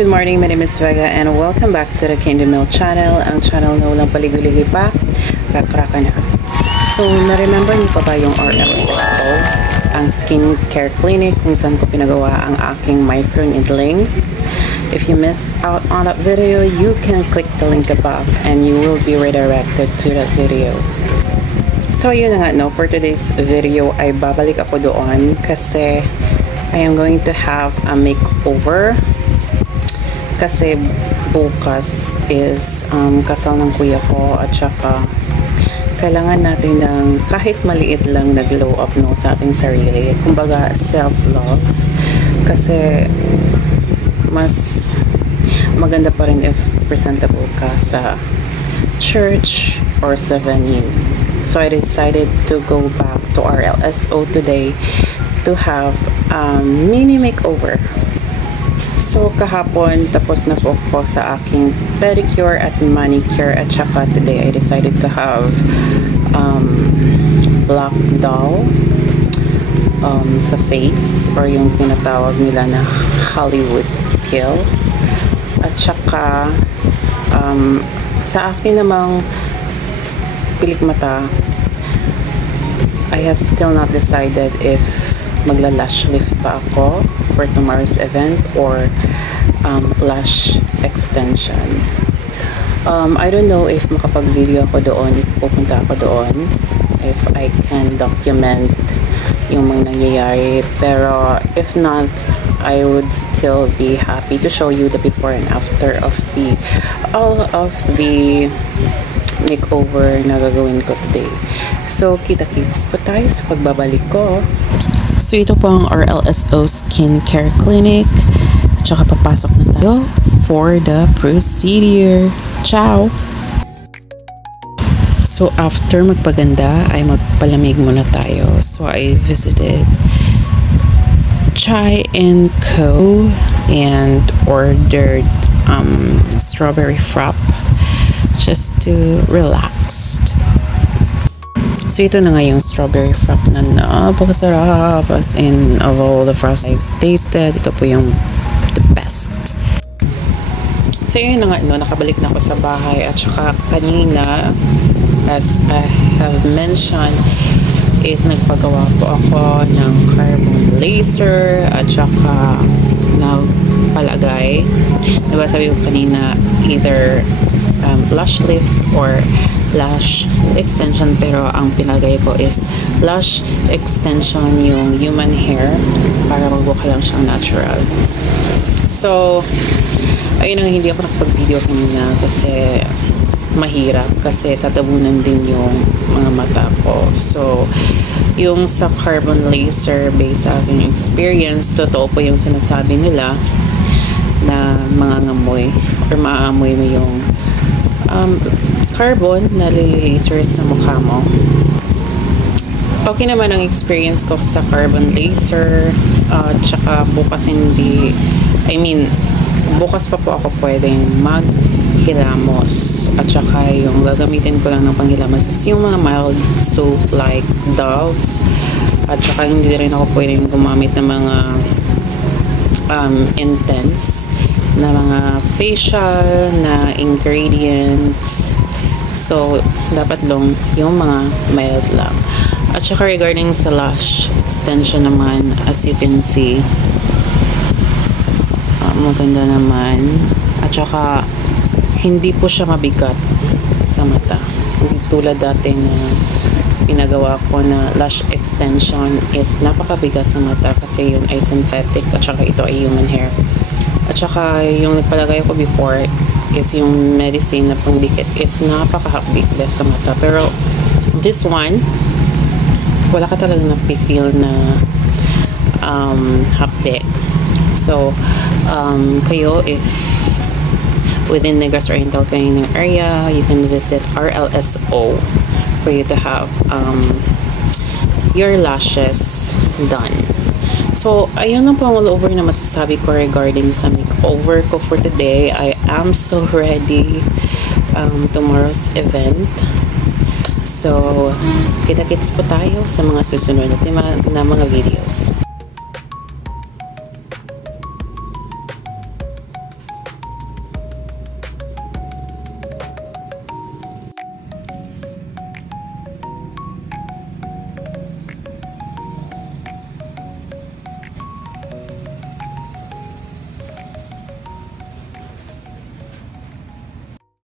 Good morning, my name is Vega and welcome back to the Candy Milk channel. Ang channel na walang paligoy-ligoy pa, kakraka na. So, na-remember niyo pa ba yung RLSO? Ang skincare clinic kung saan ko pinagawa ang aking microneedling? If you missed out on that video, you can click the link above and you will be redirected to that video. So, yun na nga, no? For today's video ay babalik ako doon kasi I am going to have a makeover. Kasi bukas is kasal ng kuya ko at saka kailangan natin ng kahit maliit lang na glow up, no, sa ating sarili. Kumbaga self-love. Kasi mas maganda pa rin if presentable ka sa church or sa venue. So I decided to go back to RLSO today to have a mini makeover. So, kahapon, tapos na po ako sa aking pedicure at manicure at saka today I decided to have black doll sa face or yung tinatawag nila na Hollywood kill. At saka sa akin namang pilik mata, I have still not decided if magla-lash lift pa ako for tomorrow's event or lash extension. I don't know if makapag-video ako doon, if pupunta ako doon, if I can document yung mga nangyayari. Pero if not, I would still be happy to show you the before and after of all of the makeover na gagawin ko today. So, kita-kits pa tayo sa pagbabalik ko. So, ito po ang RLSO Skincare Clinic. At saka papasok na tayo for the procedure. Ciao! So, after magpaganda, ay magpalamig muna tayo. So, I visited Chai & Co. and ordered strawberry frap just to relax. So, ito na nga yung strawberry frap na napakasarap. As in, of all the fraps I've tasted, ito po yung the best. So, yun na nga, no, nakabalik na ako sa bahay. At saka kanina, as I have mentioned, is nagpagawa po ako ng carbon laser at saka nagpalagay. Diba sabi ko kanina, either lash lift or lash extension, pero ang pinagay ko is lash extension, yung human hair, para magbuka lang siyang natural. So, ayun ang hindi ako nakapag-video kanina kasi mahirap, kasi tatabunan din yung mga mata ko. So, yung sa carbon laser, based sa aking experience, totoo po yung sinasabi nila na mangangamoy or maaamoy mo yung carbon na laser sa mukha mo. Okay naman ang experience ko sa carbon laser. Tsaka bukas bukas pa po ako pwedeng maghilamos. At saka yung gagamitin ko lang ng panghilamos is yung mga mild soap like Dove. At saka hindi rin ako pwedeng gumamit ng mga intense na mga facial na ingredients. So, dapat lang yung mga mild lang. At saka regarding sa lash extension naman, as you can see, maganda naman. At saka, hindi po siya mabigat sa mata. Hindi tulad dati na pinagawa ko na lash extension is napakabigat sa mata kasi yun ay synthetic at saka ito ay human hair. At saka yung nagpalagay ko before is yung medicine na pangdikit is napakahapdikit sa mata. Pero this one, wala ka talaga na-feel na hapdik. So, kayo, if within Negros Oriental Canyon area, you can visit RLSO for you to have your lashes done. So, ayun na po ang all over na masasabi ko regarding sa makeover ko for today. I am so ready tomorrow's event. So, kita-kits po tayo sa mga susunod na mga videos.